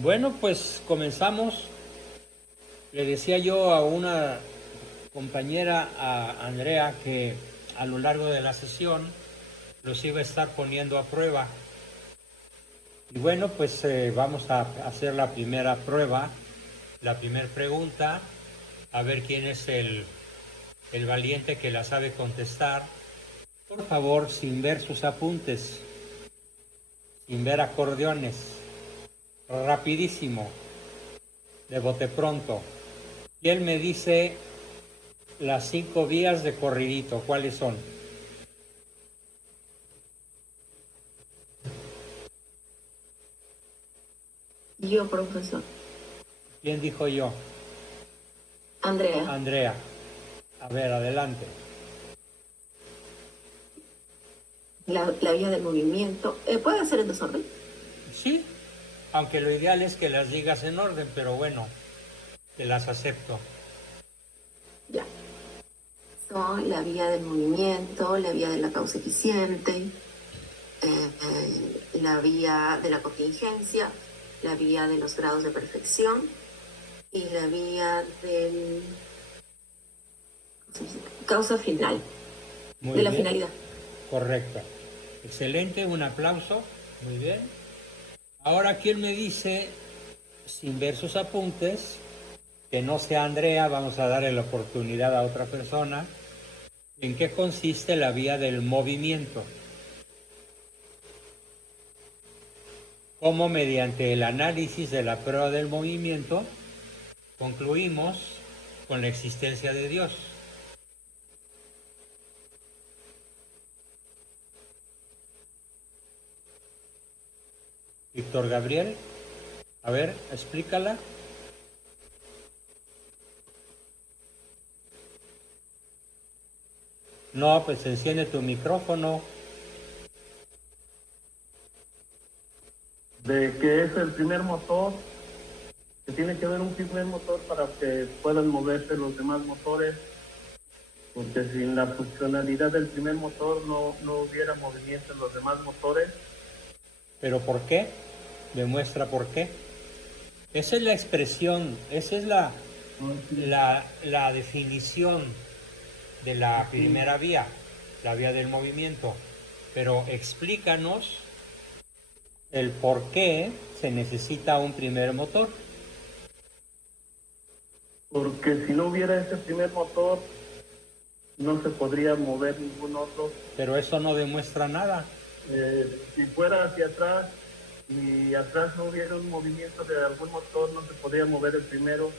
Bueno, pues comenzamos. Le decía yo a una compañera, a Andrea, que a lo largo de la sesión los iba a estar poniendo a prueba. Y bueno, pues vamos a hacer la primera prueba, la primera pregunta, a ver quién es el valiente que la sabe contestar. Por favor, sin ver sus apuntes, sin ver acordeones, rapidísimo, de bote pronto. Y él me dice las 5 vías de corridito, ¿cuáles son? Yo, profesor. ¿Quién dijo yo? Andrea. Andrea. A ver, adelante. La vía del movimiento. ¿Puede ser en desorden? Sí, aunque lo ideal es que las digas en orden, pero bueno, te las acepto. Ya. Son la vía del movimiento, la vía de la causa eficiente, la vía de la contingencia, la vía de los grados de perfección y la vía del causa final, Muy de la bien, finalidad. correcto. Excelente, un aplauso. Muy bien. Ahora, ¿quién me dice, sin ver sus apuntes, que no sea Andrea, vamos a darle la oportunidad a otra persona, en qué consiste la vía del movimiento? Cómo mediante el análisis de la prueba del movimiento concluimos con la existencia de Dios. Víctor Gabriel, a ver, explícala. No, pues enciende tu micrófono. De que es el primer motor, que tiene que haber un primer motor para que puedan moverse los demás motores, porque sin la funcionalidad del primer motor no hubiera movimiento en los demás motores. ¿Pero por qué? Demuestra por qué. Esa es la expresión, esa es la definición de la primera vía, la vía del movimiento. Pero explícanos el por qué se necesita un primer motor. Porque si no hubiera ese primer motor, no se podría mover ningún otro. Pero eso no demuestra nada. Si fuera hacia atrás y atrás no hubiera un movimiento de algún motor, no se podría mover el primero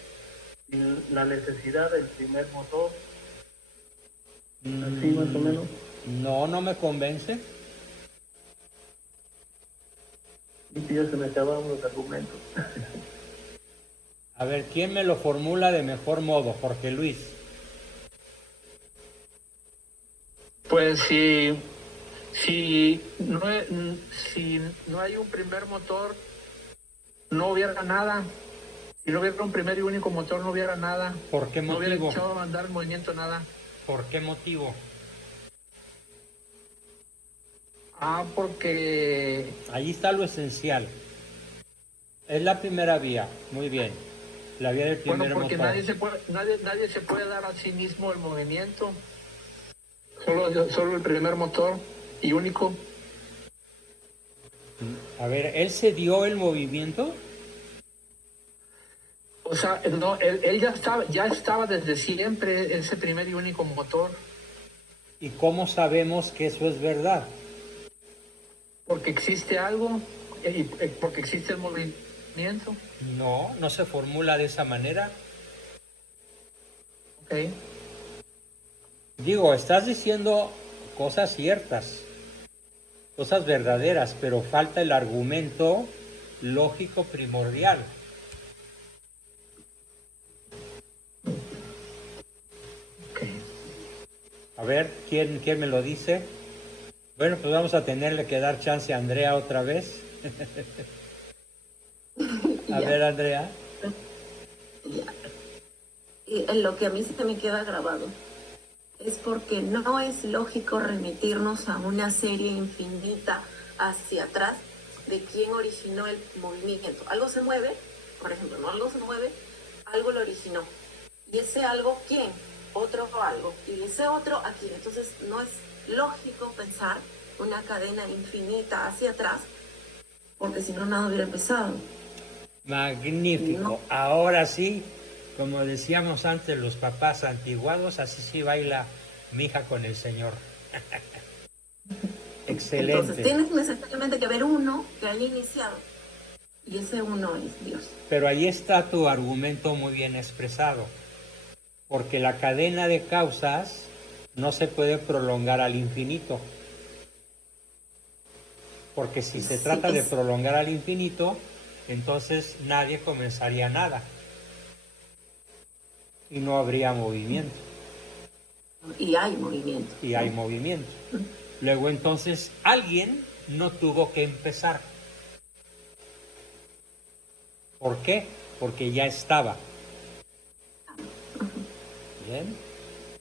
sin la necesidad del primer motor. Así más o menos. No, no me convence. Y ya se me acabaron los argumentos. A ver, ¿quién me lo formula de mejor modo? Jorge Luis. Pues si no hay un primer motor, no hubiera nada. Si no hubiera un primer y único motor, no hubiera nada. ¿Por qué No hubiera motivo? echado a andar el movimiento, nada. ¿Por qué motivo? Porque Ahí está lo esencial. Es la primera vía, muy bien. La vía del primer porque motor. nadie se puede dar a sí mismo el movimiento. Solo el primer motor y único. A ver, ¿él se dio el movimiento? O sea, no, él ya estaba desde siempre ese primer y único motor. ¿Y cómo sabemos que eso es verdad? Porque existe algo, porque existe el movimiento. No, no se formula de esa manera. Ok. Digo, estás diciendo cosas ciertas, cosas verdaderas, pero falta el argumento lógico primordial. Ok. A ver, ¿quién me lo dice? Bueno, pues vamos a tenerle que dar chance a Andrea otra vez. A ver, Andrea. Ya. Y en lo que a mí se me queda grabado es porque no es lógico remitirnos a una serie infinita hacia atrás de quién originó el movimiento. Algo se mueve, por ejemplo, ¿no? Algo se mueve, algo lo originó. ¿Y ese algo quién? Otro algo. ¿Y ese otro a quién? Entonces no es lógico pensar una cadena infinita hacia atrás, porque si no, nada hubiera empezado. Magnífico. No. Ahora sí, como decíamos antes, los papás antiguados, así sí baila mi hija con el Señor. Excelente. Entonces tienes necesariamente que haber uno que haya iniciado. Y ese uno es Dios. Pero ahí está tu argumento muy bien expresado, porque la cadena de causas no se puede prolongar al infinito. Porque si se trata de prolongar al infinito, entonces nadie comenzaría nada. Y no habría movimiento. Y hay movimiento. Y hay movimiento. Luego entonces alguien no tuvo que empezar. ¿Por qué? Porque ya estaba. Bien.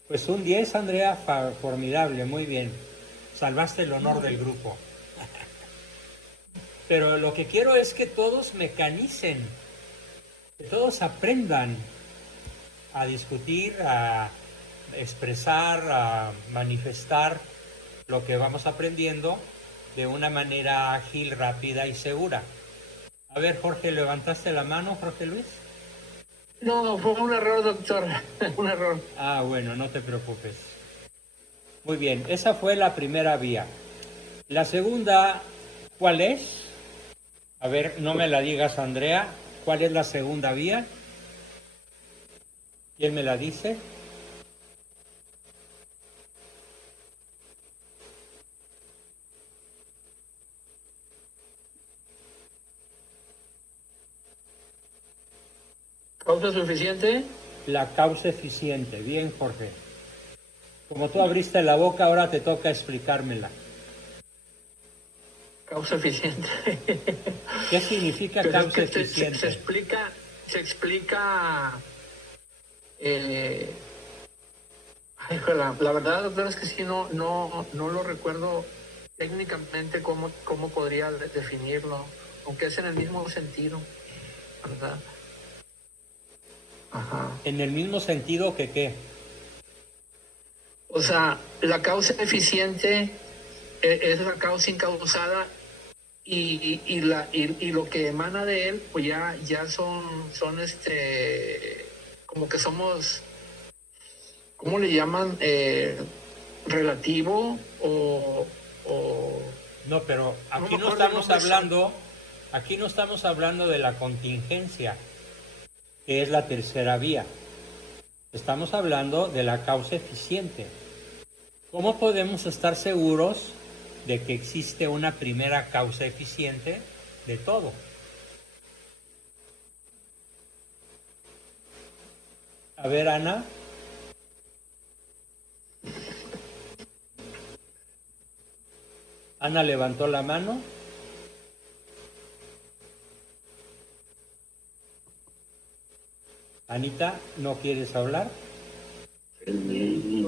Pues un 10, Andrea, formidable, muy bien. Salvaste el honor del grupo. Pero lo que quiero es que todos mecanicen, que todos aprendan a discutir, a expresar, a manifestar lo que vamos aprendiendo de una manera ágil, rápida y segura. A ver, Jorge, ¿levantaste la mano, Jorge Luis? No, fue un error, doctor. Un error. Ah, bueno, no te preocupes. Muy bien, esa fue la primera vía. La segunda, ¿cuál es? A ver, no me la digas, Andrea. ¿Cuál es la segunda vía? ¿Quién me la dice? ¿Causa suficiente? La causa eficiente. Bien, Jorge. Como tú abriste la boca, ahora te toca explicármela. Causa eficiente. ¿Qué significa Pues es causa que eficiente? se explica. Ay, la verdad, doctor, es que sí, no lo recuerdo técnicamente cómo podría definirlo, aunque es en el mismo sentido, ¿verdad? Ajá. En el mismo sentido que qué. O sea, la causa eficiente es la causa incausada y lo que emana de él, pues ya son como que somos, ¿cómo le llaman? Relativo o No, pero aquí me no acuerdo el estamos nombre hablando, aquí no estamos hablando de la contingencia, que es la tercera vía. Estamos hablando de la causa eficiente. ¿Cómo podemos estar seguros de que existe una primera causa eficiente de todo? A ver, Ana. Ana levantó la mano. Anita, ¿no quieres hablar? Sí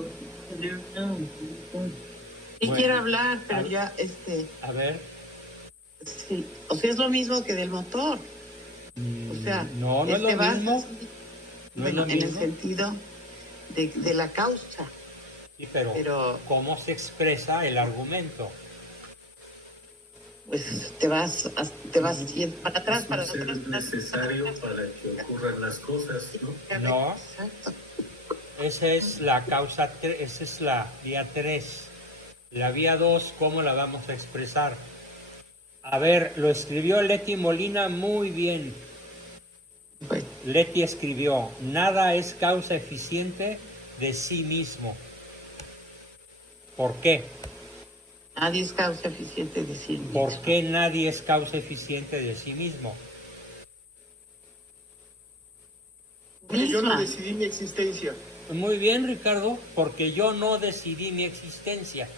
Bueno. quiero hablar, pero A- ya, A ver. sí, o sea, es lo mismo que del motor. O sea, no es lo va- mismo. No es bueno, lo en el mismo. sentido de la causa, Sí, pero ¿cómo se expresa el argumento? pues te vas yendo para atrás, para atrás. Es necesario para que ocurran las cosas, ¿no? No. Exacto. Esa es la causa, esa es la vía 3. La vía 2, ¿cómo la vamos a expresar? A ver, lo escribió Leti Molina muy bien. Bueno, Leti escribió, nada es causa eficiente de sí mismo. ¿Por qué? nadie es causa eficiente de sí mismo. ¿Por qué nadie es causa eficiente de sí mismo? Porque yo no Misma. decidí mi existencia. Muy bien, Ricardo, porque yo no decidí mi existencia.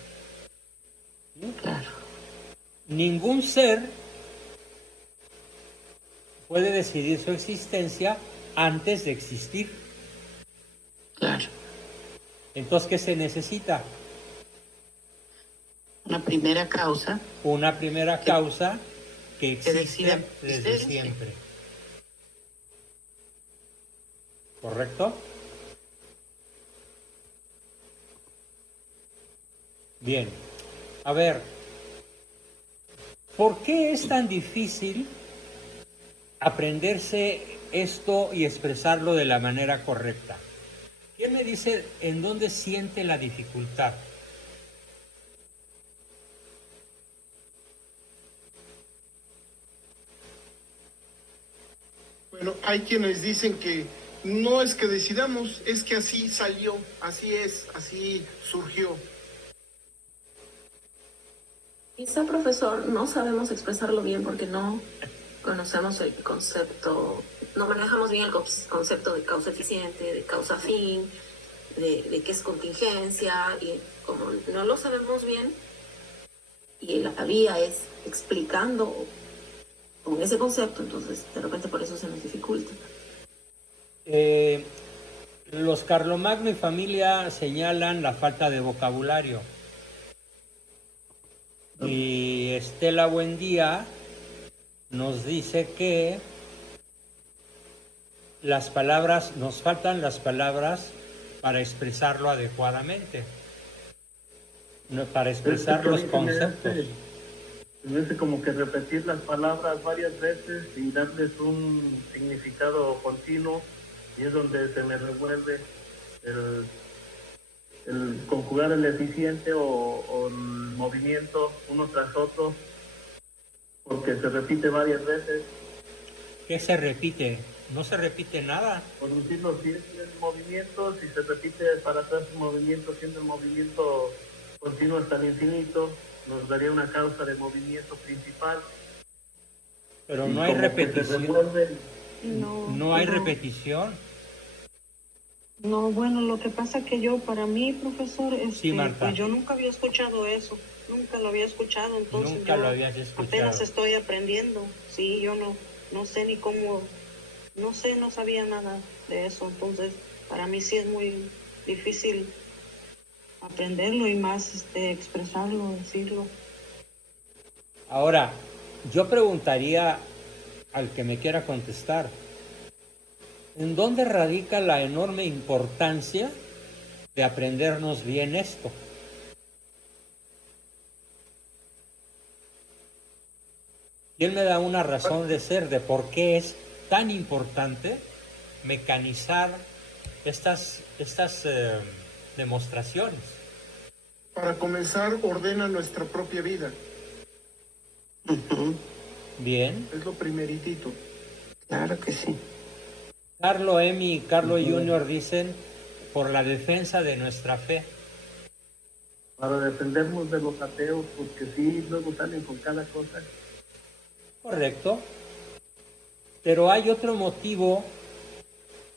Claro. Ningún ser puede decidir su existencia antes de existir. Claro. Entonces, ¿qué se necesita? Una primera causa Una primera causa que existe decida desde existencia. siempre. ¿Correcto? Bien. A ver, ¿por qué es tan difícil aprenderse esto y expresarlo de la manera correcta? ¿Quién me dice en dónde siente la dificultad? Bueno, hay quienes dicen que no es que decidamos, es que así salió, así es, así surgió. Quizá, profesor, no sabemos expresarlo bien porque no conocemos el concepto, no manejamos bien el concepto de causa eficiente, de causa fin, de qué es contingencia, y como no lo sabemos bien, y la vía es explicando con ese concepto, entonces de repente por eso se nos dificulta. Los Carlomagno y familia señalan la falta de vocabulario. Y Estela Buendía nos dice que las palabras, nos faltan las palabras para expresarlo adecuadamente, para expresar los conceptos. Me hace como que repetir las palabras varias veces y darles un significado continuo, y es donde se me revuelve el conjugar el eficiente o el movimiento uno tras otro, porque se repite varias veces. ¿Qué se repite? No se repite nada. Por decirlo, si es el movimiento, si se repite para atrás el movimiento, siendo el movimiento continuo hasta el infinito, nos daría una causa de movimiento principal. Pero Y no hay como que se repetición. revuelve. No hay repetición. No, bueno, lo que pasa que yo, para mí, profesor, Sí, Marta. pues yo nunca había escuchado eso, nunca lo había escuchado, entonces Nunca yo lo habías escuchado. apenas estoy aprendiendo, sí, yo no sé ni cómo, no sé, no sabía nada de eso, entonces para mí sí es muy difícil aprenderlo y más expresarlo, decirlo. Ahora, yo preguntaría al que me quiera contestar, ¿en dónde radica la enorme importancia de aprendernos bien esto? ¿Quién me da una razón de ser de por qué es tan importante mecanizar estas demostraciones? Para comenzar, ordena nuestra propia vida. Ujú, Bien. Es lo primeritito. claro que sí. Carlo Emi y Carlo Junior dicen por la defensa de nuestra fe. Para defendernos de los ateos, porque sí, luego salen con cada cosa. Correcto. Pero hay otro motivo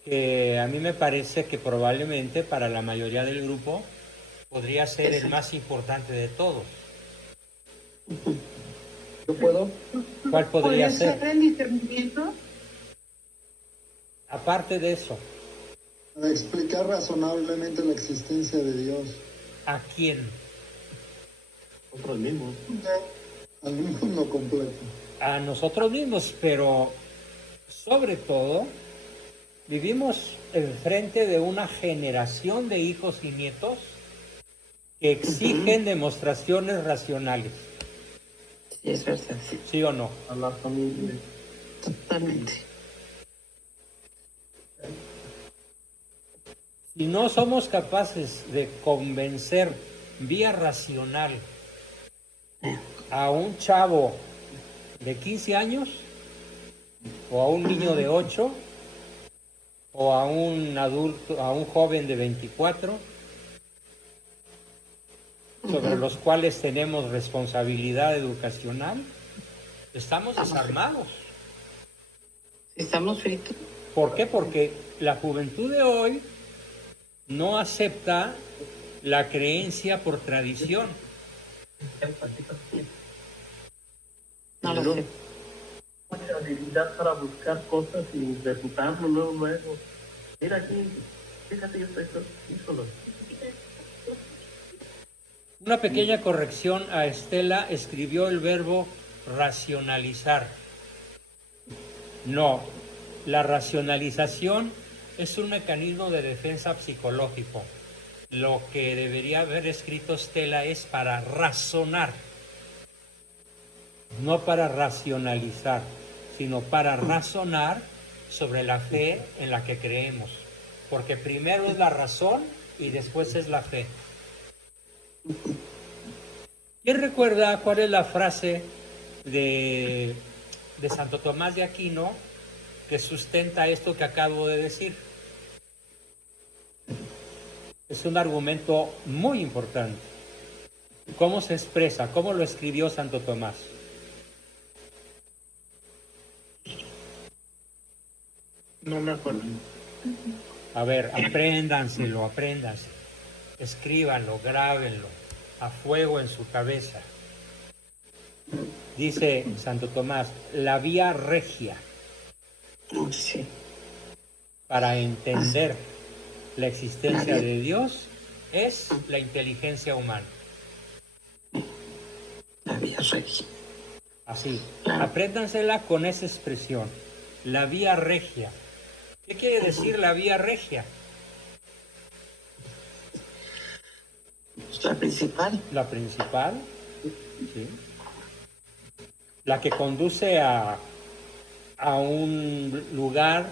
que a mí me parece que probablemente para la mayoría del grupo podría ser el más importante de todos. ¿Yo puedo? ¿Cuál podría ser? el discernimiento? Aparte de eso, Para explicar razonablemente la existencia de Dios ¿a quién? Nosotros mismos. al mundo completo. A nosotros mismos, pero sobre todo vivimos enfrente de una generación de hijos y nietos que exigen demostraciones racionales. Sí, es verdad. ¿Sí o no? A la familia. Totalmente. Si no somos capaces de convencer vía racional a un chavo de 15 años, o a un niño de 8, o a un adulto, a un joven de 24, sobre los cuales tenemos responsabilidad educacional, estamos desarmados. Estamos fritos. ¿Por qué? Porque la juventud de hoy no acepta la creencia por tradición. No lo sé. Mucha habilidad para buscar cosas y refutarlo luego. Mira aquí, fíjate, yo estoy solo. Una pequeña corrección a Estela, escribió el verbo racionalizar. No, la racionalización es un mecanismo de defensa psicológico. Lo que debería haber escrito Stella es para razonar, no para racionalizar, sino para razonar sobre la fe en la que creemos. Porque primero es la razón y después es la fe. ¿Quién recuerda cuál es la frase de Santo Tomás de Aquino que sustenta esto que acabo de decir? Es un argumento muy importante. ¿Cómo se expresa? ¿Cómo lo escribió Santo Tomás? No me acuerdo. A ver, apréndanselo. Escríbanlo, grábenlo a fuego en su cabeza. Dice Santo Tomás, la vía regia Sí. para entender la existencia de Dios es la inteligencia humana. La vía regia. Así, apréndansela con esa expresión, la vía regia. ¿Qué quiere decir la vía regia? La principal. La principal, ¿sí? La que conduce a un lugar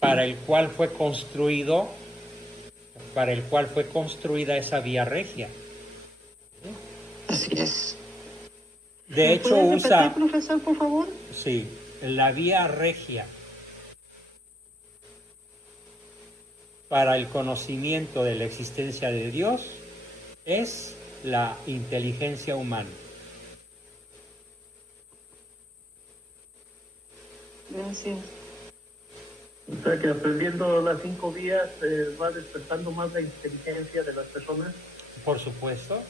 para el cual fue construida esa vía regia. Así es. De hecho ¿Puede usa, repetir, profesor, por favor? sí, la vía regia para el conocimiento de la existencia de Dios es la inteligencia humana. Gracias. O sea que aprendiendo las 5 vías va despertando más la inteligencia de las personas. Por supuesto.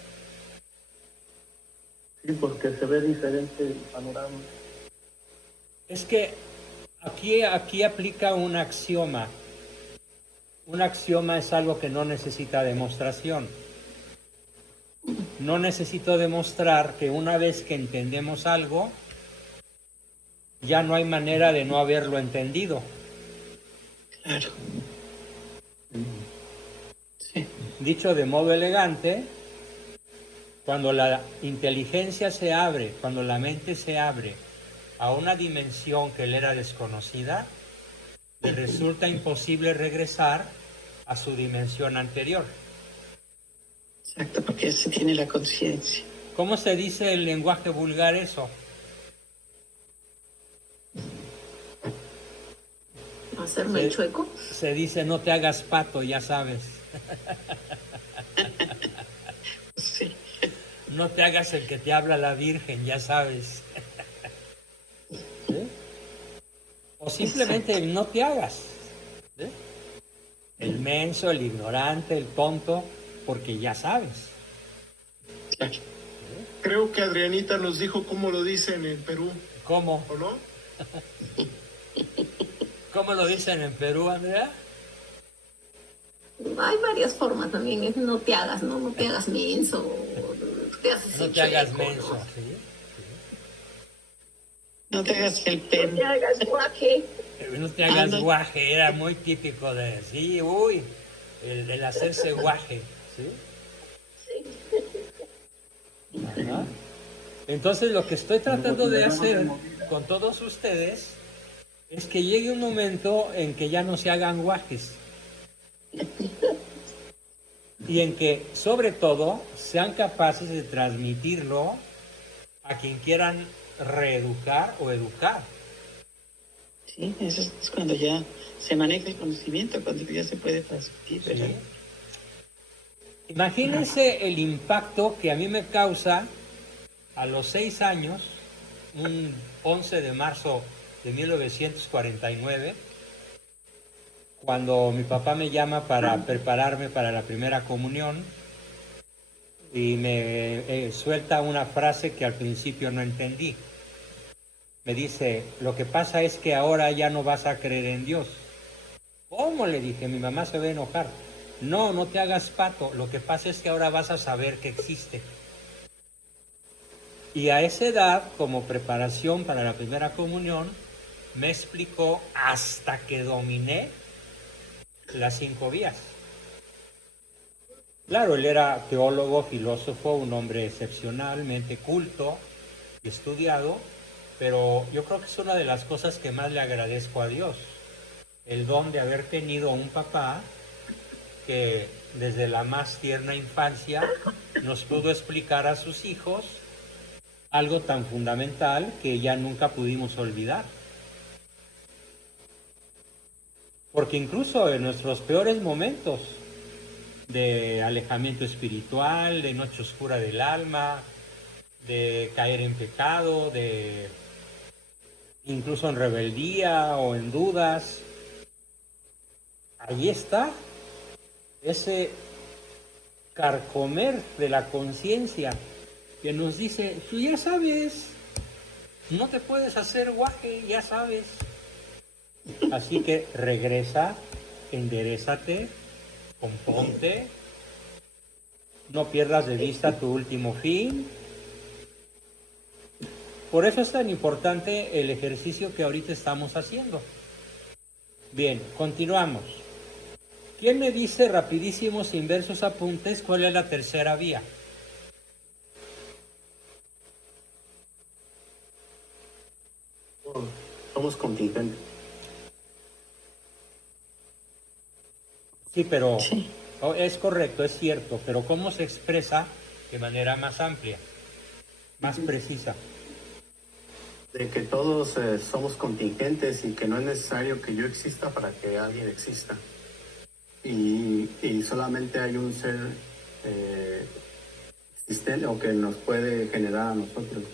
Sí, porque se ve diferente el panorama. Es que aquí aplica un axioma. Un axioma es algo que no necesita demostración. No necesito demostrar que una vez que entendemos algo, ya no hay manera de no haberlo entendido. Claro. Sí. Dicho de modo elegante, cuando la inteligencia se abre, cuando la mente se abre a una dimensión que le era desconocida, le resulta imposible regresar a su dimensión anterior. Exacto, porque ya se tiene la conciencia. ¿Cómo se dice en lenguaje vulgar eso? ¿Hacerme el chueco? Se dice no te hagas pato, ya sabes. Sí. No te hagas el que te habla la Virgen, ya sabes. ¿Sí? O simplemente el no te hagas. ¿Sí? El menso, el ignorante, el tonto, porque ya sabes. Claro. Creo que Adrianita nos dijo cómo lo dicen en Perú, ¿Cómo? ¿o no? ¿Cómo lo dicen en Perú, Andrea? Hay varias formas también, es no te hagas, ¿no? No te hagas menso, No te hagas chueco, menso, ¿no? ¿sí? No te hagas el No pelo. te hagas guaje. No te hagas no. guaje, era muy típico de, sí, uy, el hacerse guaje, ¿sí? Ajá. Entonces lo que estoy tratando de hacer con todos ustedes es que llegue un momento en que ya no se hagan guajes y en que sobre todo sean capaces de transmitirlo a quien quieran reeducar o educar. Sí, eso es cuando ya se maneja el conocimiento, cuando ya se puede transmitir, ¿Sí? ¿verdad? Imagínense el impacto que a mí me causa a los 6 años, un 11 de marzo de 1949, cuando mi papá me llama para prepararme para la primera comunión y me suelta una frase que al principio no entendí. Me dice, lo que pasa es que ahora ya no vas a creer en Dios. ¿Cómo? Le dije, mi mamá se va a enojar. No, no te hagas pato, lo que pasa es que ahora vas a saber que existe. Y a esa edad, como preparación para la primera comunión, me explicó hasta que dominé las 5 vías. Claro, él era teólogo, filósofo, un hombre excepcionalmente culto y estudiado, pero yo creo que es una de las cosas que más le agradezco a Dios, el don de haber tenido un papá que desde la más tierna infancia nos pudo explicar a sus hijos algo tan fundamental que ya nunca pudimos olvidar. Porque incluso en nuestros peores momentos de alejamiento espiritual, de noche oscura del alma, de caer en pecado, de incluso en rebeldía o en dudas, ahí está ese carcomer de la conciencia que nos dice, tú ya sabes, no te puedes hacer guaje, ya sabes. Así que regresa, enderézate, componte, no pierdas de vista tu último fin. Por eso es tan importante el ejercicio que ahorita estamos haciendo. Bien, continuamos. ¿Quién me dice rapidísimo, sin ver sus apuntes, cuál es la tercera vía? Somos contingentes. Sí, pero Sí. es correcto, es cierto, pero ¿cómo se expresa de manera más amplia, más precisa? De que todos somos contingentes y que no es necesario que yo exista para que alguien exista. Y solamente hay un ser existente o que nos puede generar a nosotros.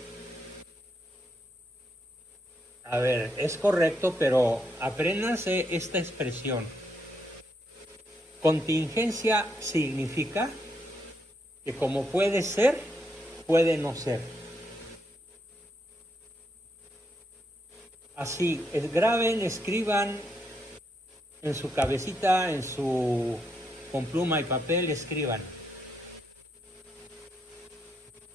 A ver, es correcto, pero apréndanse esta expresión. Contingencia significa que como puede ser, puede no ser. Así, graben, escriban en su cabecita, con pluma y papel, escriban.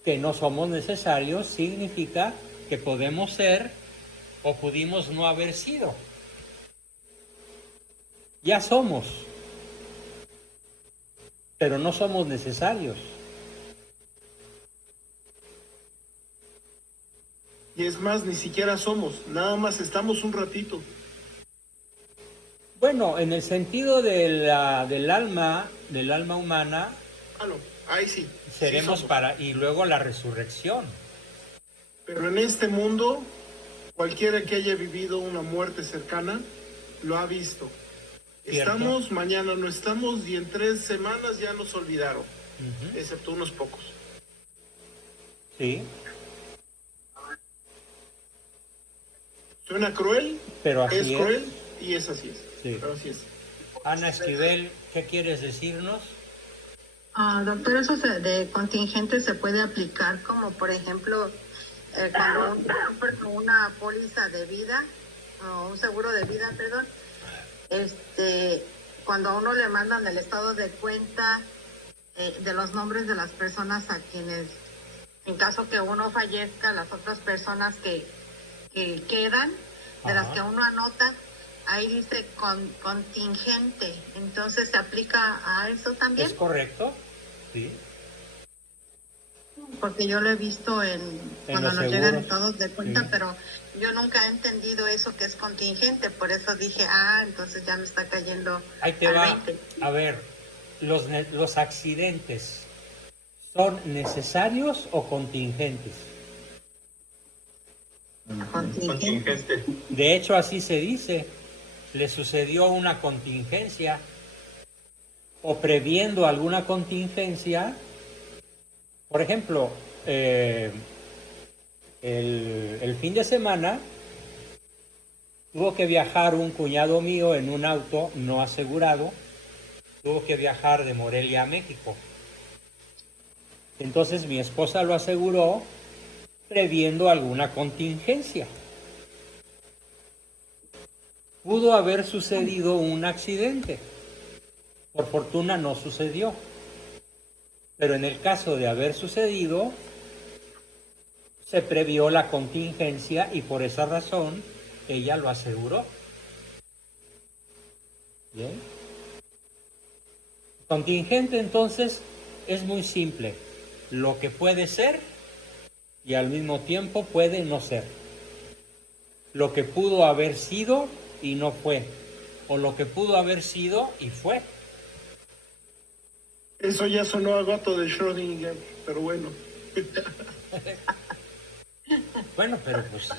Que no somos necesarios significa que podemos ser o pudimos no haber sido. Ya somos, pero no somos necesarios. Y es más, ni siquiera somos, nada más estamos un ratito. Bueno, en el sentido del alma humana, Ah, no, ahí sí. seremos sí somos. y luego la resurrección. Pero en este mundo, cualquiera que haya vivido una muerte cercana, lo ha visto. Cierto. Estamos, mañana no estamos y en 3 semanas ya nos olvidaron, Ujú. excepto unos pocos. Sí, Suena cruel, pero es así cruel es. y es así es. Sí. Pero así es. Ana Esquivel, ¿qué quieres decirnos? Doctor, eso de contingente se puede aplicar como, por ejemplo, cuando una póliza de vida, o un seguro de vida, perdón, cuando a uno le mandan el estado de cuenta de los nombres de las personas a quienes, en caso que uno fallezca, las otras personas que quedan, de las que uno anota, ahí dice contingente, entonces se aplica a eso también. ¿Es correcto? Sí. Porque yo lo he visto cuando los nos llegan seguros. estados de cuenta, Sí. pero yo nunca he entendido eso que es contingente, por eso dije, entonces ya me está cayendo Ahí te al va. 20. A ver, los accidentes, ¿son necesarios o contingentes? Contingente. De hecho, así se dice. Le sucedió una contingencia o previendo alguna contingencia. Por ejemplo, el fin de semana tuvo que viajar un cuñado mío en un auto no asegurado. Tuvo que viajar de Morelia a México. Entonces mi esposa lo aseguró previendo alguna contingencia. Pudo haber sucedido un accidente. Por fortuna no sucedió. Pero en el caso de haber sucedido, se previó la contingencia y por esa razón ella lo aseguró. Bien. Contingente entonces es muy simple, lo que puede ser y al mismo tiempo puede no ser. Lo que pudo haber sido y no fue, o lo que pudo haber sido y fue. Eso ya sonó a gato de Schrödinger, pero bueno. Bueno, pero pues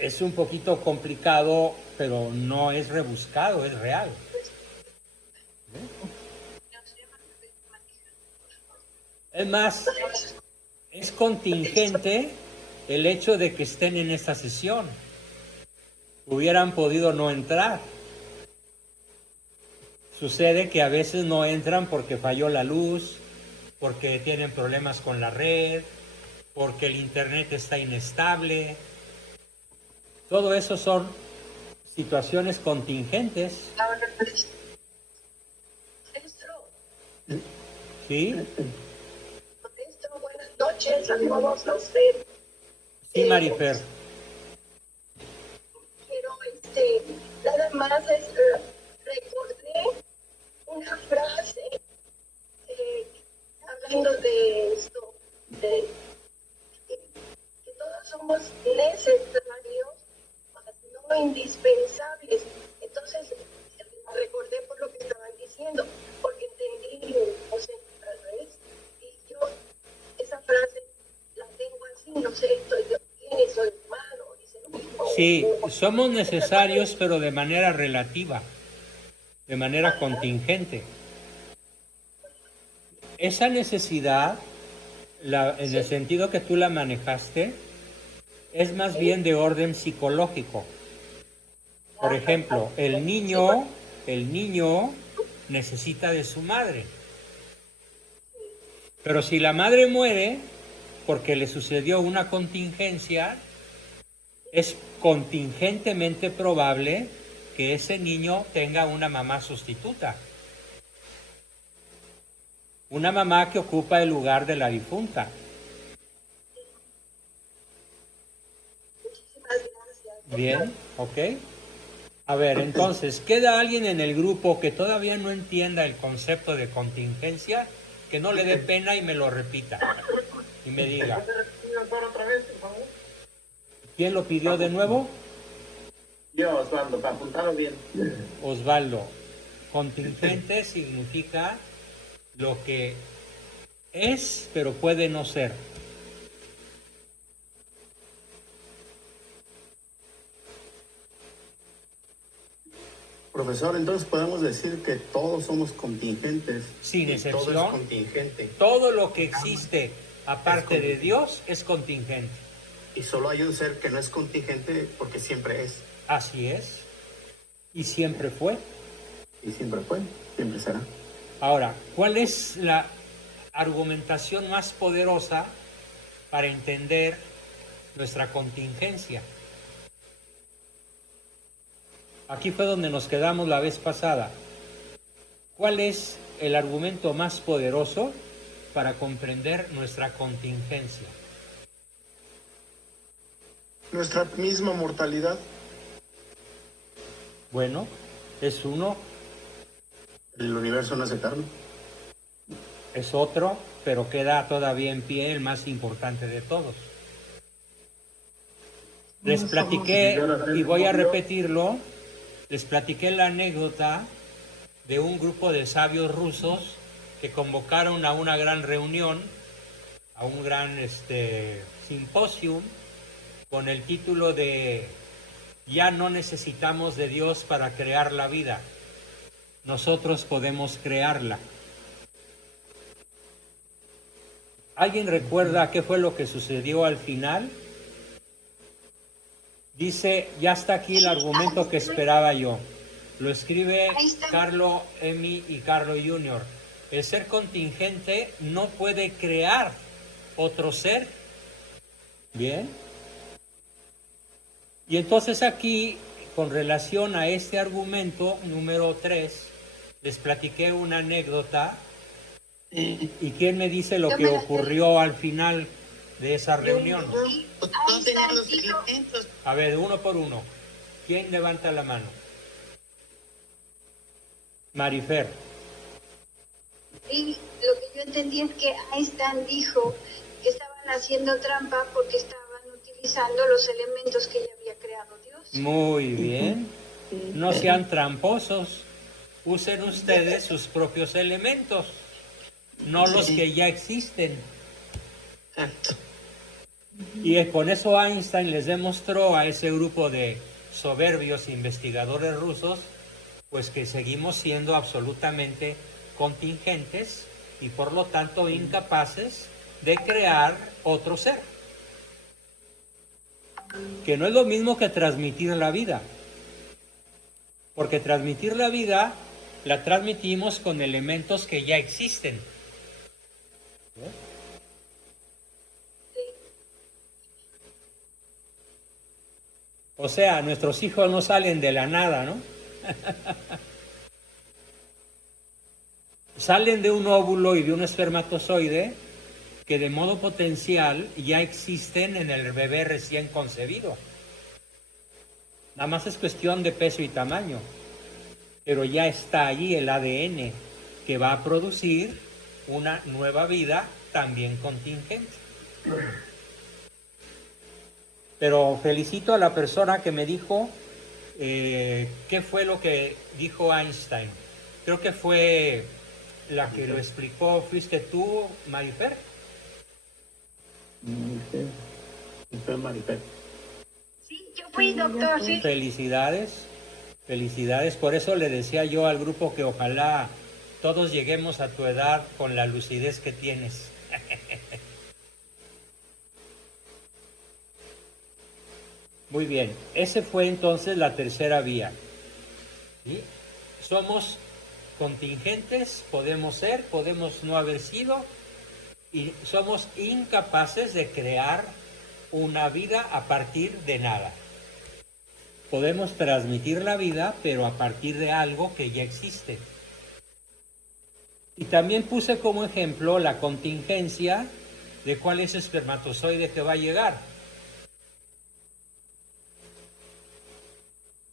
es un poquito complicado, pero no es rebuscado, es real. Es más, es contingente el hecho de que estén en esta sesión. Hubieran podido no entrar. Sucede que a veces no entran porque falló la luz, porque tienen problemas con la red, porque el internet está inestable. Todo eso son situaciones contingentes. ¿Sí? Buenas noches a todos ustedes. Sí, Marifer. Quiero nada más recordé una frase hablando de esto, de que todos somos necesarios, mas no indispensables. Entonces, recordé por lo que estaban diciendo, porque entendí, o sea, al revés, y yo esa frase la tengo así, no sé, soy humano, dice lo mismo. Sí, somos necesarios, pero de manera relativa, de manera contingente. Esa necesidad, en el sentido que tú la manejaste, es más bien de orden psicológico. Por ejemplo, el niño necesita de su madre. Pero si la madre muere porque le sucedió una contingencia, es contingentemente probable que ese niño tenga una mamá sustituta. Una mamá que ocupa el lugar de la difunta. Bien, ok. A ver, entonces, ¿queda alguien en el grupo que todavía no entienda el concepto de contingencia? Que no le dé pena y me lo repita. Y me diga. ¿Quién lo pidió de nuevo? Yo, Osvaldo, para apuntarlo bien. Osvaldo. Contingente significa lo que es, pero puede no ser. Profesor, entonces podemos decir que todos somos contingentes. Sin excepción. Todo es contingente. Todo lo que existe aparte de Dios es contingente. Y solo hay un ser que no es contingente porque siempre es. Así es. Y siempre fue. Y siempre fue, siempre será. Ahora, ¿cuál es la argumentación más poderosa para entender nuestra contingencia? Aquí fue donde nos quedamos la vez pasada. ¿Cuál es el argumento más poderoso para comprender nuestra contingencia? Nuestra misma mortalidad. Bueno, es uno. El universo no es eterno. Es otro, pero queda todavía en pie el más importante de todos. Les platiqué, y voy a repetirlo, les platiqué la anécdota de un grupo de sabios rusos que convocaron a una gran reunión, a un gran simposium, con el título de "Ya no necesitamos de Dios para crear la vida, nosotros podemos crearla". ¿Alguien recuerda qué fue lo que sucedió al final? Dice, ya está aquí el argumento que esperaba yo. Lo escribe Carlo Emi y Carlo Jr. El ser contingente no puede crear otro ser. Bien. Y entonces aquí, con relación a este argumento, número 3, les platiqué una anécdota. ¿Y quién me dice lo que ocurrió al final de esa reunión? Pues no tenían los elementos. A ver, uno por uno. ¿Quién levanta la mano? Marifer. Y lo que yo entendí es que Einstein dijo que estaban haciendo trampa porque estaban utilizando los elementos que ya había creado Dios. Muy bien. No sean tramposos. Usen ustedes sus propios elementos, no los que ya existen. Exacto. Y con eso Einstein les demostró a ese grupo de soberbios investigadores rusos, pues que seguimos siendo absolutamente contingentes y por lo tanto incapaces de crear otro ser. Que no es lo mismo que transmitir la vida. Porque transmitir la vida la transmitimos con elementos que ya existen. O sea, nuestros hijos no salen de la nada, ¿no? Salen de un óvulo y de un espermatozoide que de modo potencial ya existen en el bebé recién concebido. Nada más es cuestión de peso y tamaño, pero ya está allí el ADN que va a producir una nueva vida también contingente. Pero felicito a la persona que me dijo qué fue lo que dijo Einstein. Creo que fue la que lo explicó, ¿fuiste tú, Marifer? Fue Marifer. Sí, yo fui, doctor, sí. Felicidades, felicidades. Por eso le decía yo al grupo que ojalá todos lleguemos a tu edad con la lucidez que tienes. Muy bien, ese fue entonces la tercera vía. ¿Sí? Somos contingentes, podemos ser, podemos no haber sido, y somos incapaces de crear una vida a partir de nada. Podemos transmitir la vida, pero a partir de algo que ya existe. Y también puse como ejemplo la contingencia de cuál es el espermatozoide que va a llegar.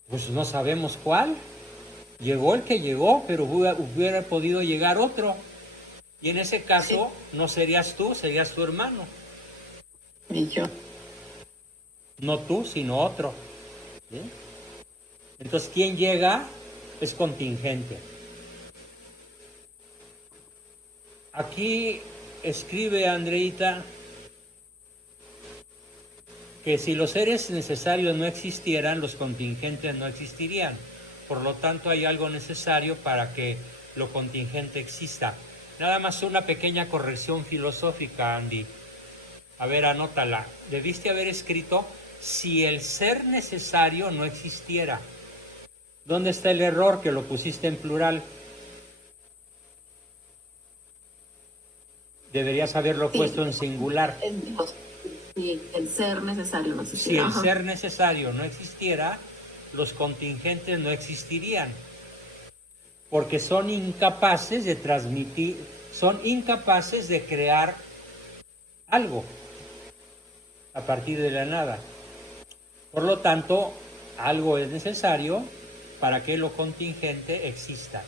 Pues no sabemos cuál. Llegó el que llegó, pero hubiera podido llegar otro. Y en ese caso, no serías tú, serías tu hermano. Y yo. No tú, sino otro. ¿Sí? Entonces, quien llega es contingente. Aquí escribe Andreita que si los seres necesarios no existieran, los contingentes no existirían. Por lo tanto, hay algo necesario para que lo contingente exista. Nada más una pequeña corrección filosófica, Andy. A ver, anótala. Debiste haber escrito si el ser necesario no existiera. ¿Dónde está el error que lo pusiste en plural? Deberías haberlo puesto en singular. Si el ser necesario no Si existiera. el ser necesario no existiera, los contingentes no existirían. Porque son incapaces de transmitir, son incapaces de crear algo a partir de la nada. Por lo tanto, algo es necesario para que lo contingente exista.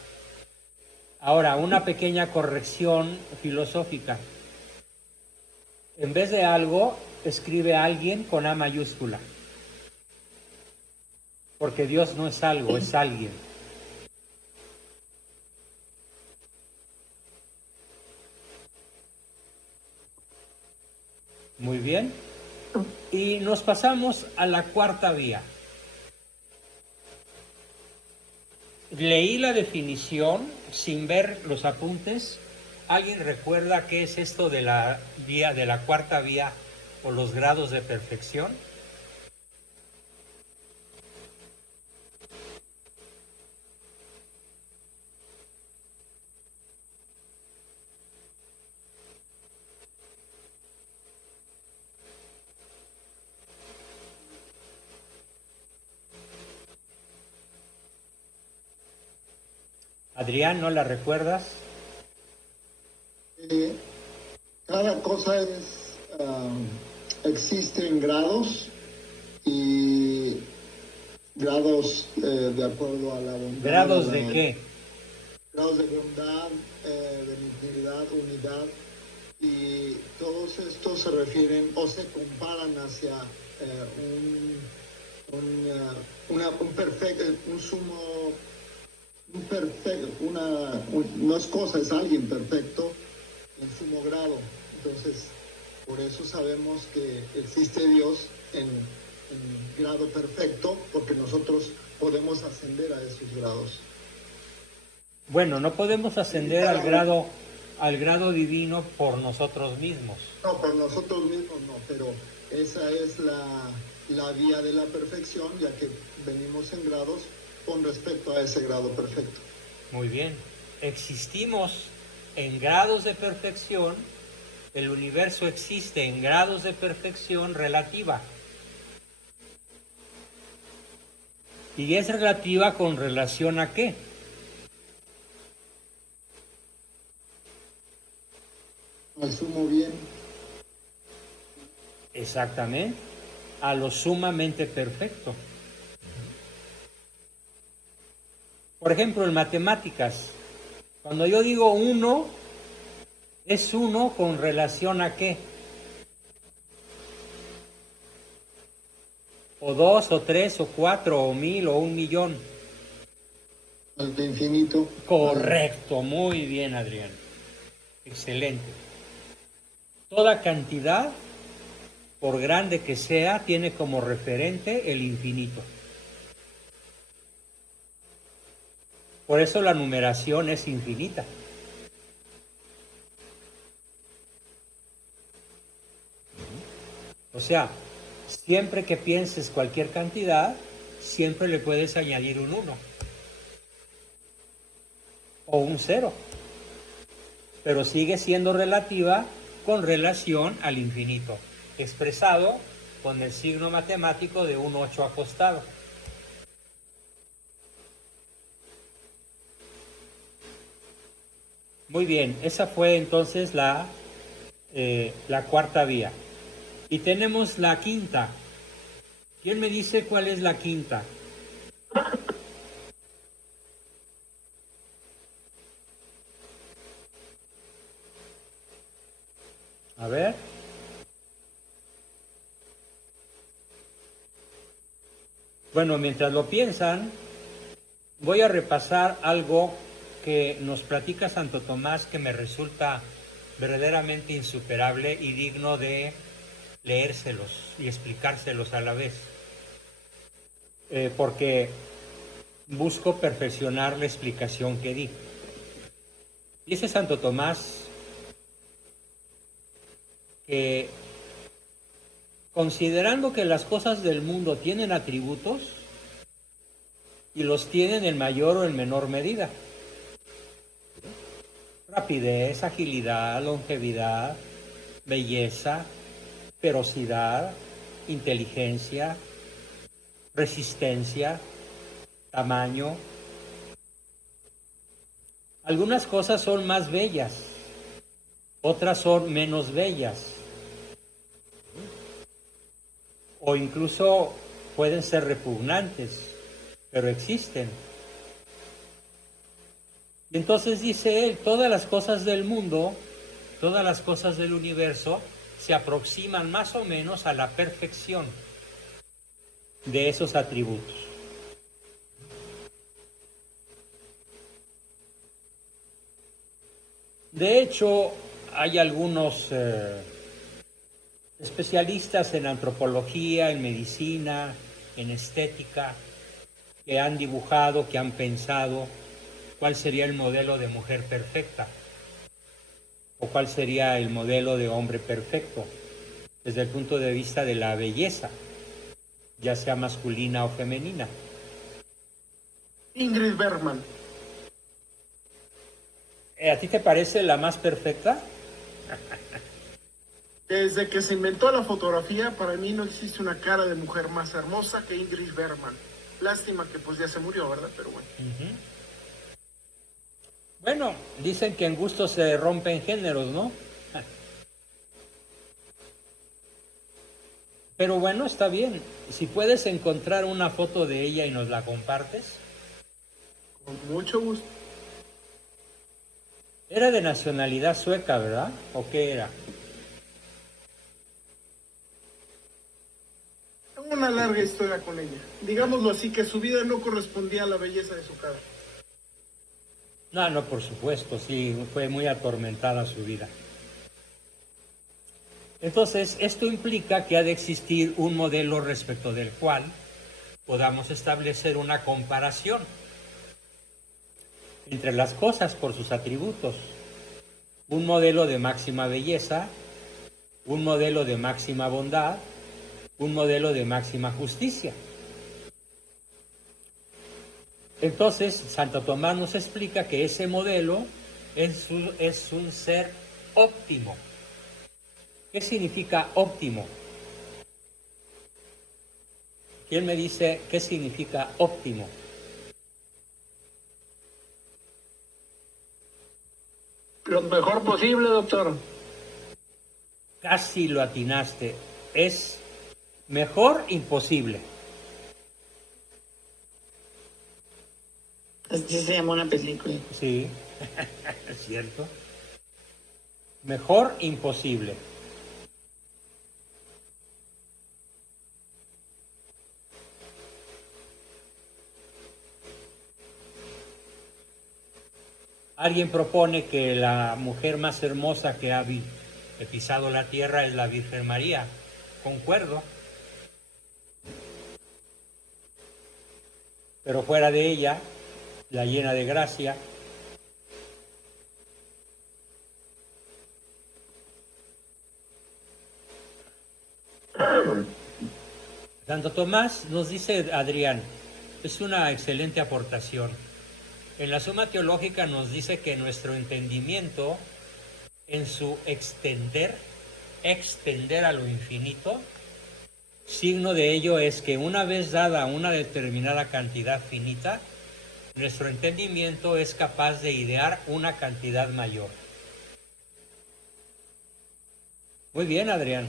Ahora, una pequeña corrección filosófica. En vez de algo, escribe alguien con A mayúscula. Porque Dios no es algo, es alguien. Muy bien. Y nos pasamos a la cuarta vía. Leí la definición sin ver los apuntes. ¿Alguien recuerda qué es esto de la vía, de la cuarta vía o los grados de perfección? Adrián, ¿no la recuerdas? Cada cosa es existen grados y grados de acuerdo a la bondad. ¿Grados de qué? Grados de bondad, benignidad, unidad, y todos estos se refieren o se comparan hacia no es cosa, es alguien perfecto en sumo grado. Entonces, por eso sabemos que existe Dios en grado perfecto, porque nosotros podemos ascender a esos grados. Bueno, no podemos ascender al grado divino por nosotros mismos. No, por nosotros mismos no, pero esa es la vía de la perfección, ya que venimos en grados con respecto a ese grado perfecto. Muy bien. Existimos en grados de perfección. El universo existe en grados de perfección relativa. ¿Y es relativa con relación a qué? Al sumo bien. Exactamente. A lo sumamente perfecto. Por ejemplo, en matemáticas, cuando yo digo 1, es 1 con relación a qué. O 2, o 3, o 4, o 1000, o 1,000,000. Al infinito. Correcto, muy bien, Adrián. Excelente. Toda cantidad, por grande que sea, tiene como referente el infinito. Por eso la numeración es infinita. O sea, siempre que pienses cualquier cantidad, siempre le puedes añadir un 1 o un 0, pero sigue siendo relativa con relación al infinito, expresado con el signo matemático de un 8 acostado. Muy bien, esa fue entonces la cuarta vía. Y tenemos la quinta. ¿Quién me dice cuál es la quinta? A ver. Bueno, mientras lo piensan, voy a repasar algo que nos platica Santo Tomás que me resulta verdaderamente insuperable y digno de leérselos y explicárselos a la vez, porque busco perfeccionar la explicación que di. Dice Santo Tomás que considerando que las cosas del mundo tienen atributos y los tienen en mayor o en menor medida, rapidez, agilidad, longevidad, belleza, ferocidad, inteligencia, resistencia, tamaño. Algunas cosas son más bellas, otras son menos bellas, o incluso pueden ser repugnantes, pero existen. Y entonces dice él, todas las cosas del mundo, todas las cosas del universo, se aproximan más o menos a la perfección de esos atributos. De hecho, hay algunos especialistas en antropología, en medicina, en estética, que han dibujado, que han pensado cuál sería el modelo de mujer perfecta o cuál sería el modelo de hombre perfecto desde el punto de vista de la belleza, ya sea masculina o femenina. Ingrid Bergman. ¿A ti te parece la más perfecta? Desde que se inventó la fotografía, para mí no existe una cara de mujer más hermosa que Ingrid Bergman. Lástima que pues ya se murió, ¿verdad? Pero bueno. Bueno, dicen que en gusto se rompen géneros, ¿no? Pero bueno, está bien. Si puedes encontrar una foto de ella y nos la compartes. Con mucho gusto. Era de nacionalidad sueca, ¿verdad? ¿O qué era? Tengo una larga historia con ella. Digámoslo así, que su vida no correspondía a la belleza de su cara. No, no, por supuesto, sí, fue muy atormentada su vida. Entonces, esto implica que ha de existir un modelo respecto del cual podamos establecer una comparación entre las cosas por sus atributos. Un modelo de máxima belleza, un modelo de máxima bondad, un modelo de máxima justicia. Entonces, Santo Tomás nos explica que ese modelo es un ser óptimo. ¿Qué significa óptimo? ¿Quién me dice qué significa óptimo? Lo mejor posible, doctor. Casi lo atinaste. Es mejor imposible. Así se llama una película. Sí, es cierto. Mejor imposible. Alguien propone que la mujer más hermosa que ha pisado la tierra es la Virgen María. Concuerdo. Pero fuera de ella, la llena de gracia, Santo Tomás nos dice, Adrián, es una excelente aportación. En la Suma Teológica nos dice que nuestro entendimiento, en su extender a lo infinito, signo de ello es que una vez dada una determinada cantidad finita, nuestro entendimiento es capaz de idear una cantidad mayor. Muy bien, Adrián.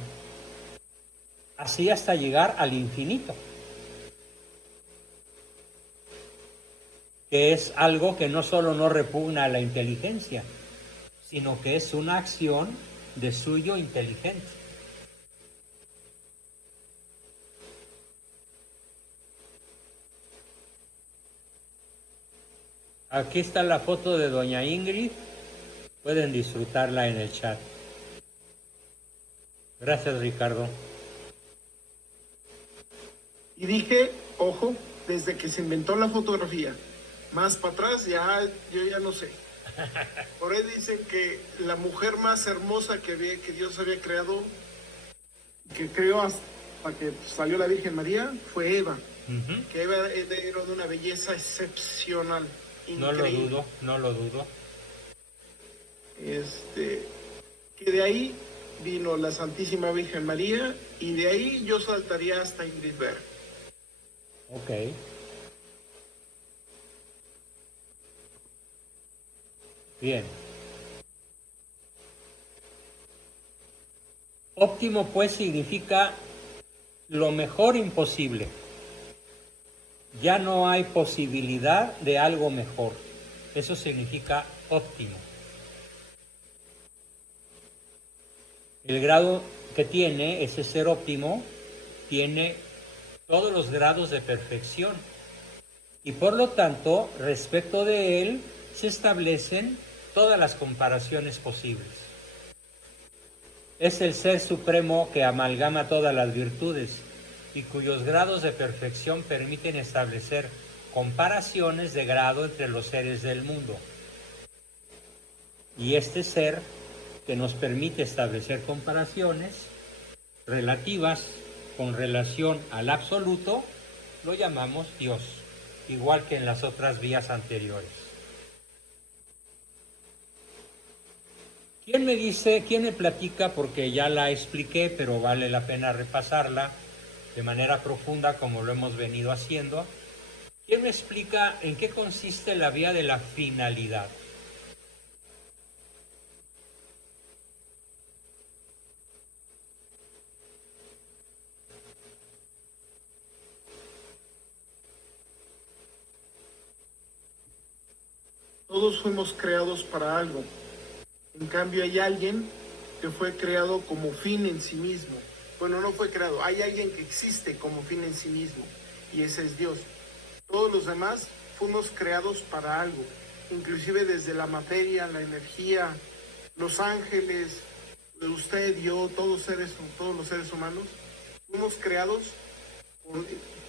Así hasta llegar al infinito, que es algo que no solo no repugna a la inteligencia, sino que es una acción de suyo inteligente. Aquí está la foto de doña Ingrid, pueden disfrutarla en el chat. Gracias, Ricardo. Y dije, ojo, desde que se inventó la fotografía, más para atrás yo ya no sé. Por ahí dicen que la mujer más hermosa que Dios había creado, que creó hasta que salió la Virgen María, fue Eva. Que Eva era de una belleza excepcional, increíble. No lo dudo. Que de ahí vino la Santísima Virgen María y de ahí yo saltaría hasta Ingrid Berg. Ok. Bien. Óptimo, pues, significa lo mejor imposible. Ya no hay posibilidad de algo mejor. Eso significa óptimo. El grado que tiene ese ser óptimo tiene todos los grados de perfección y por lo tanto, respecto de él, se establecen todas las comparaciones posibles. Es el ser supremo que amalgama todas las virtudes y cuyos grados de perfección permiten establecer comparaciones de grado entre los seres del mundo. Y este ser que nos permite establecer comparaciones relativas con relación al absoluto, lo llamamos Dios, igual que en las otras vías anteriores. ¿Quién me platica, porque ya la expliqué, pero vale la pena repasarla de manera profunda como lo hemos venido haciendo? ¿Quién me explica en qué consiste la vía de la finalidad? Todos fuimos creados para algo. En cambio hay alguien que fue creado como fin en sí mismo. Bueno, no fue creado, hay alguien que existe como fin en sí mismo, y ese es Dios. Todos los demás fuimos creados para algo, inclusive desde la materia, la energía, los ángeles, usted, yo, todos los seres humanos, fuimos creados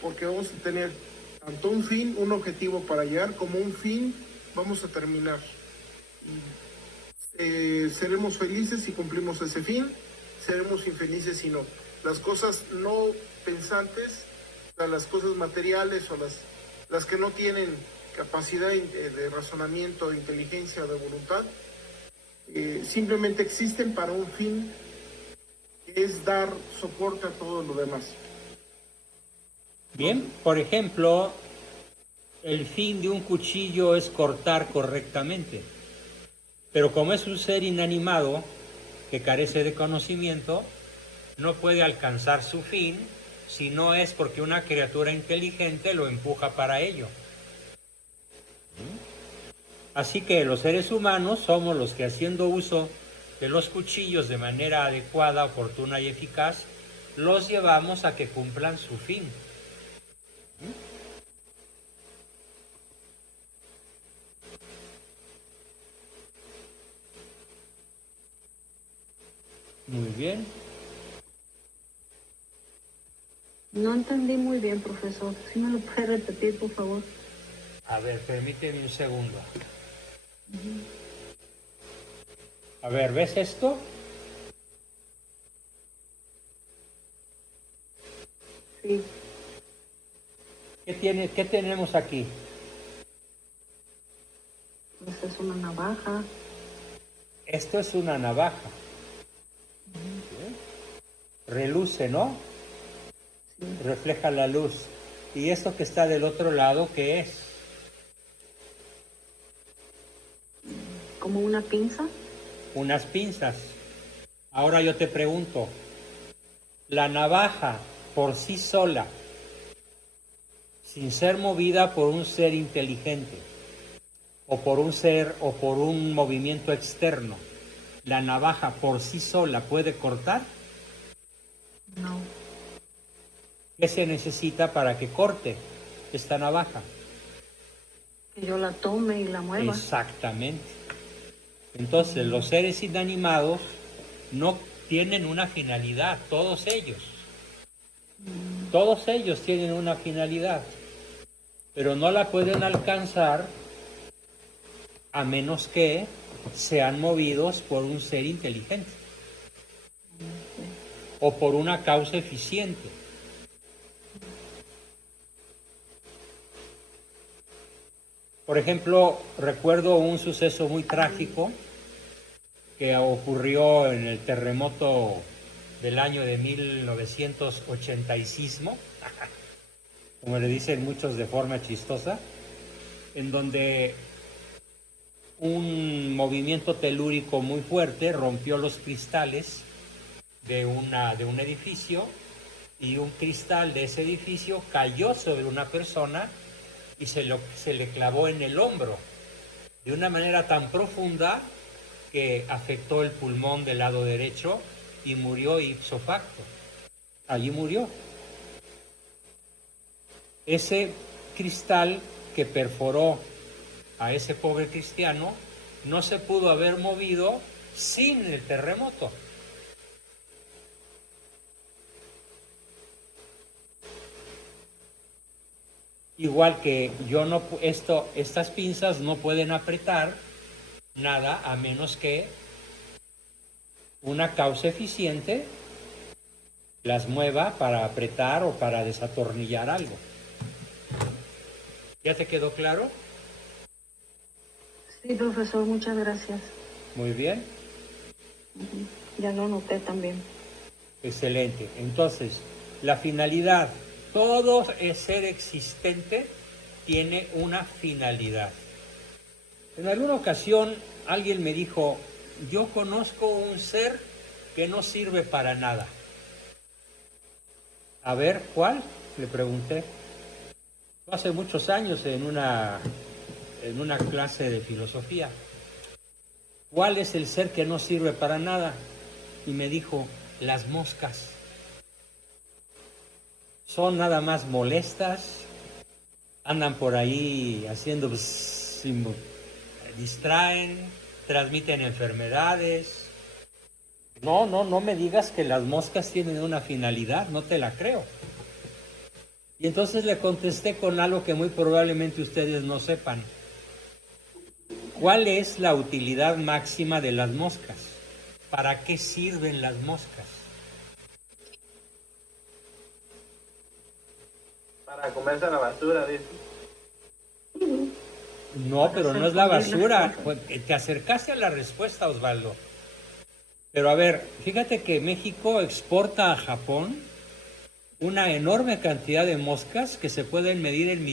porque vamos a tener tanto un fin, un objetivo para llegar, como un fin, vamos a terminar. Seremos felices si cumplimos ese fin, seremos infelices si no. Las cosas no pensantes, o sea, las cosas materiales o las que no tienen capacidad de razonamiento, de inteligencia o de voluntad, simplemente existen para un fin, que es dar soporte a todo lo demás. Bien, por ejemplo, el fin de un cuchillo es cortar correctamente, pero como es un ser inanimado que carece de conocimiento, no puede alcanzar su fin si no es porque una criatura inteligente lo empuja para ello. Así que los seres humanos somos los que, haciendo uso de los cuchillos de manera adecuada, oportuna y eficaz, los llevamos a que cumplan su fin. Muy bien. No entendí muy bien, profesor. ¿Sí me lo puede repetir, por favor? A ver, permíteme un segundo. A ver, ¿ves esto? Sí. ¿Qué tenemos aquí? Pues es una navaja. Esto es una navaja. Reluce, ¿no? Sí. Refleja la luz. ¿Y esto que está del otro lado, qué es? ¿Como una pinza? Unas pinzas. Ahora yo te pregunto, la navaja por sí sola, sin ser movida por un ser inteligente, o por un movimiento externo, ¿la navaja por sí sola puede cortar? No. ¿Qué se necesita para que corte esta navaja? Que yo la tome y la mueva. Exactamente. Entonces, los seres inanimados no tienen una finalidad, todos ellos. Todos ellos tienen una finalidad, pero no la pueden alcanzar a menos que sean movidos por un ser inteligente o por una causa eficiente. Por ejemplo, recuerdo un suceso muy trágico que ocurrió en el terremoto del año de 1986, como le dicen muchos de forma chistosa, en donde un movimiento telúrico muy fuerte rompió los cristales de un edificio, y un cristal de ese edificio cayó sobre una persona y se le clavó en el hombro de una manera tan profunda que afectó el pulmón del lado derecho y murió ipso facto. Allí murió. Ese cristal que perforó a ese pobre cristiano no se pudo haber movido sin el terremoto. Igual que estas pinzas no pueden apretar nada a menos que una causa eficiente las mueva para apretar o para desatornillar algo. ¿Ya te quedó claro? Sí, profesor, muchas gracias. Muy bien. Ya lo noté también. Excelente. Entonces, la finalidad. Todo ser existente tiene una finalidad. En alguna ocasión alguien me dijo, yo conozco un ser que no sirve para nada. A ver, ¿cuál? Le pregunté. Hace muchos años en en una clase de filosofía, ¿cuál es el ser que no sirve para nada? Y me dijo, las moscas. Son nada más molestas, andan por ahí haciendo, distraen, transmiten enfermedades. No me digas que las moscas tienen una finalidad, no te la creo. Y entonces le contesté con algo que muy probablemente ustedes no sepan. ¿Cuál es la utilidad máxima de las moscas? ¿Para qué sirven las moscas? Para comerse la basura, dice. No, pero no es la basura. Te acercaste a la respuesta, Osvaldo. Pero a ver, fíjate que México exporta a Japón una enorme cantidad de moscas que se pueden medir en